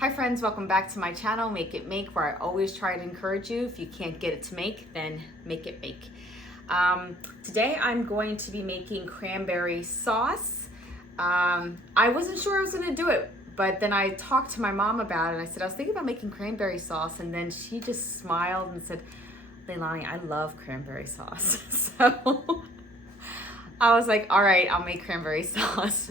Hi friends, welcome back to my channel, Make It Make, where I always try to encourage you. If you can't get it to make, then make it make. Today I'm going to be making cranberry sauce. I wasn't sure I was gonna do it, but then I talked to my mom about it and I said, I was thinking about making cranberry sauce, and then she just smiled and said, Leilani, I love cranberry sauce. So I was like, all right, I'll make cranberry sauce.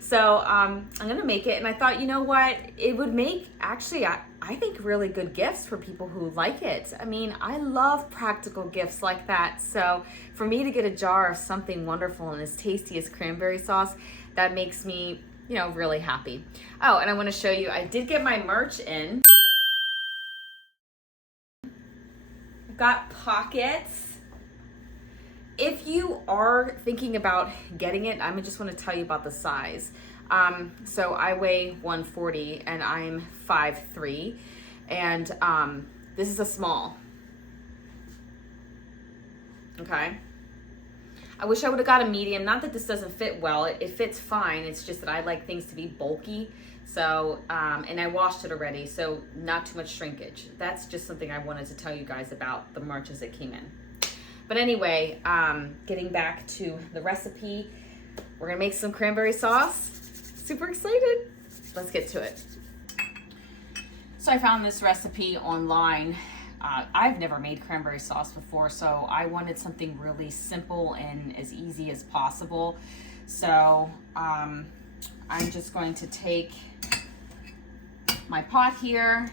So I'm gonna make it, and I thought, you know what, it would make, actually, I think really good gifts for people who like it. I mean, I love practical gifts like that. So for me to get a jar of something wonderful and as tasty as cranberry sauce, that makes me, you know, really happy. Oh, and I wanna show you, I did get my merch in. I've got pockets. If you are thinking about getting it, I just want to tell you about the size. So I weigh 140 and I'm 5'3", and this is a small. Okay. I wish I would have got a medium. Not that this doesn't fit well. It fits fine. It's just that I like things to be bulky. So, and I washed it already, so not too much shrinkage. That's just something I wanted to tell you guys about the merch as it came in. But anyway, getting back to the recipe, we're gonna make some cranberry sauce. Super excited. Let's get to it. So I found this recipe online. I've never made cranberry sauce before, so I wanted something really simple and as easy as possible. So I'm just going to take my pot here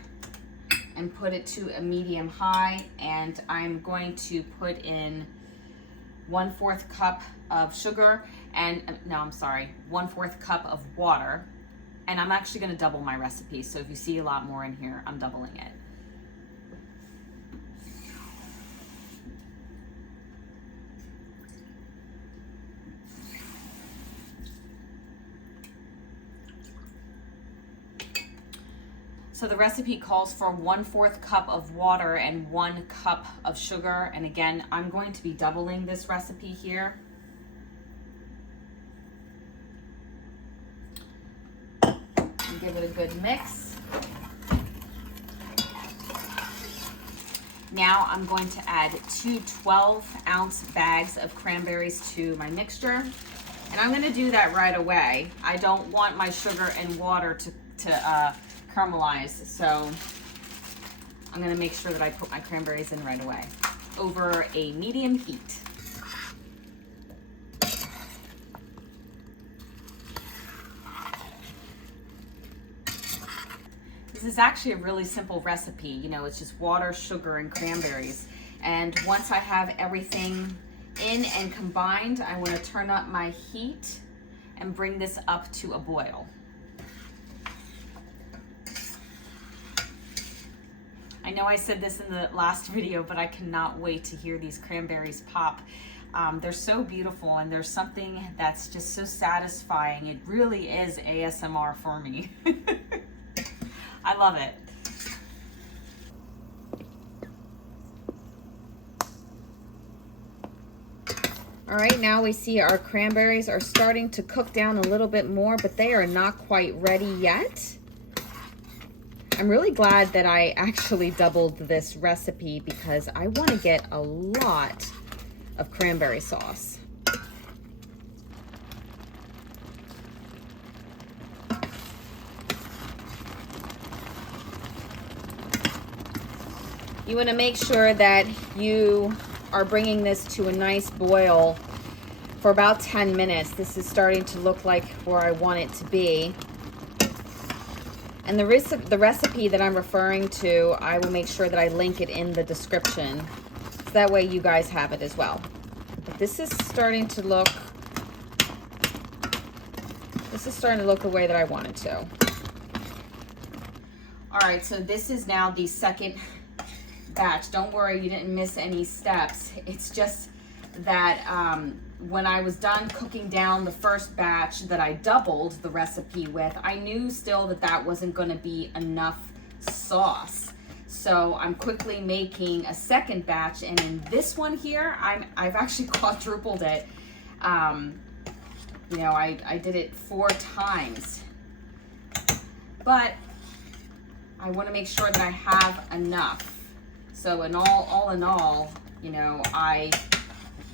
and put it to a medium high, and I'm going to put in 1/4 cup of sugar and, no, I'm sorry, 1/4 cup of water. And I'm actually gonna double my recipe, so if you see a lot more in here, I'm doubling it. So the recipe calls for 1/4 cup of water and 1 cup of sugar. And again, I'm going to be doubling this recipe here. And give it a good mix. Now I'm going to add 2 12-ounce bags of cranberries to my mixture. And I'm gonna do that right away. I don't want my sugar and water to caramelize, so I'm gonna make sure that I put my cranberries in right away over a medium heat. This is actually a really simple recipe. You know, it's just water, sugar, and cranberries. And once I have everything in and combined, I want to turn up my heat and bring this up to a boil. I know I said this in the last video, but I cannot wait to hear these cranberries pop. They're so beautiful, and there's something that's just so satisfying. It really is ASMR for me. I love it. All right, now we see our cranberries are starting to cook down a little bit more, but they are not quite ready yet. I'm really glad that I actually doubled this recipe because I want to get a lot of cranberry sauce. You want to make sure that you are bringing this to a nice boil for about 10 minutes. This is starting to look like where I want it to be. And the recipe that I'm referring to, I will make sure that I link it in the description, so that way you guys have it as well. But this is starting to look the way that I want it to. All right, so this is now the second batch. Don't worry, you didn't miss any steps. It's just that when I was done cooking down the first batch that I doubled the recipe with, I knew still that that wasn't going to be enough sauce. So I'm quickly making a second batch, and in this one here, I've actually quadrupled it. You know, I did it 4 times. But I want to make sure that I have enough. So all in all, you know, I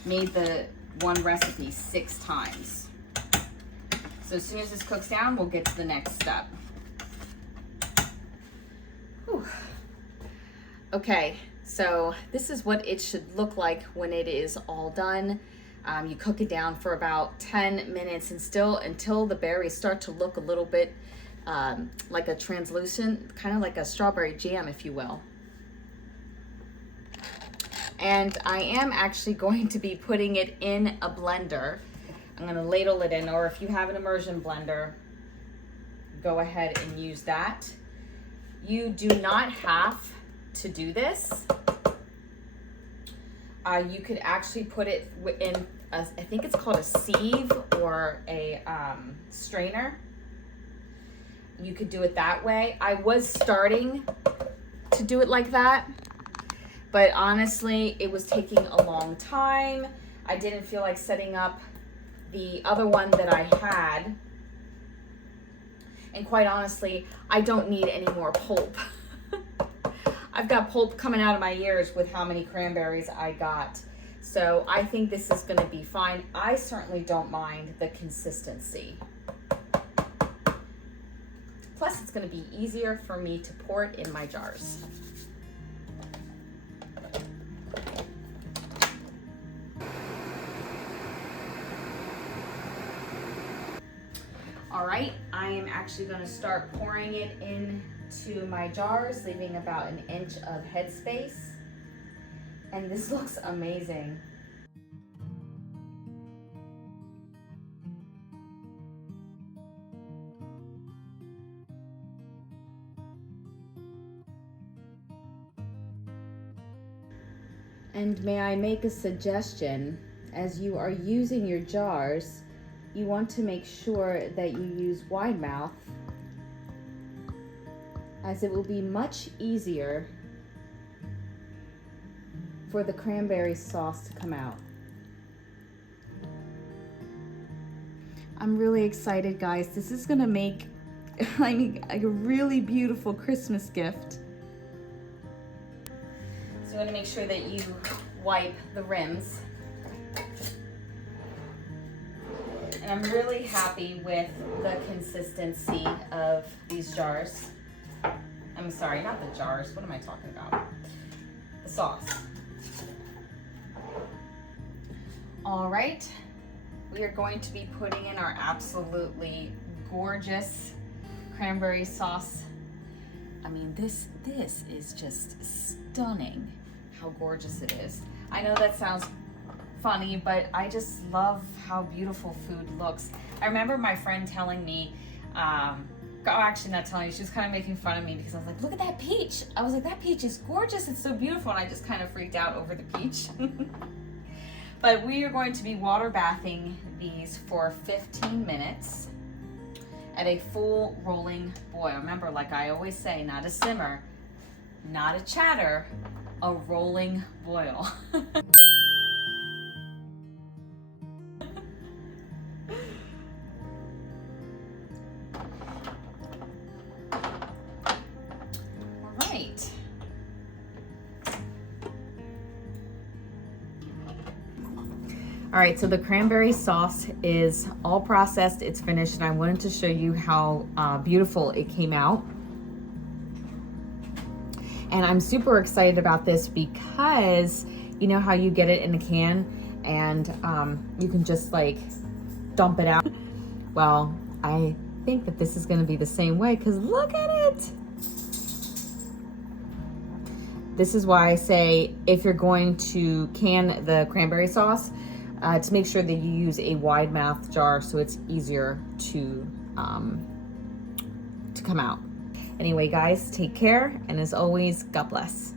made the one recipe 6 times. So as soon as this cooks down, we'll get to the next step. Whew. Okay, so this is what it should look like when it is all done. You cook it down for about 10 minutes and still until the berries start to look a little bit like a translucent, kind of like a strawberry jam, if you will. And I am actually going to be putting it in a blender. I'm gonna ladle it in, or if you have an immersion blender, go ahead and use that. You do not have to do this. You could actually put it in, I think it's called a sieve or a strainer. You could do it that way. I was starting to do it like that, but honestly, it was taking a long time. I didn't feel like setting up the other one that I had. And quite honestly, I don't need any more pulp. I've got pulp coming out of my ears with how many cranberries I got. So I think this is gonna be fine. I certainly don't mind the consistency. Plus, it's gonna be easier for me to pour it in my jars. All right, I am actually gonna start pouring it into my jars, leaving about 1 inch of headspace. And this looks amazing. And may I make a suggestion? As you are using your jars, you want to make sure that you use wide mouth, as it will be much easier for the cranberry sauce to come out. I'm really excited, guys. This is gonna make a really beautiful Christmas gift. So you wanna make sure that you wipe the rims. And I'm really happy with the consistency of these jars. I'm sorry, not the jars. What am I talking about? The sauce. All right, we are going to be putting in our absolutely gorgeous cranberry sauce. I mean, this is just stunning how gorgeous it is. I know that sounds funny, but I just love how beautiful food looks. I remember my friend telling me, actually not telling me, she was kind of making fun of me because I was like, look at that peach. I was like, that peach is gorgeous, it's so beautiful, and I just kind of freaked out over the peach. But we are going to be water bathing these for 15 minutes at a full rolling boil. Remember, like I always say, not a simmer, not a chatter, a rolling boil. All right, so the cranberry sauce is all processed, it's finished, and I wanted to show you how beautiful it came out. And I'm super excited about this because you know how you get it in a can and you can just like dump it out? Well, I think that this is gonna be the same way, because look at it. This is why I say if you're going to can the cranberry sauce, to make sure that you use a wide mouth jar so it's easier to come out. Anyway, guys, take care, and as always, God bless.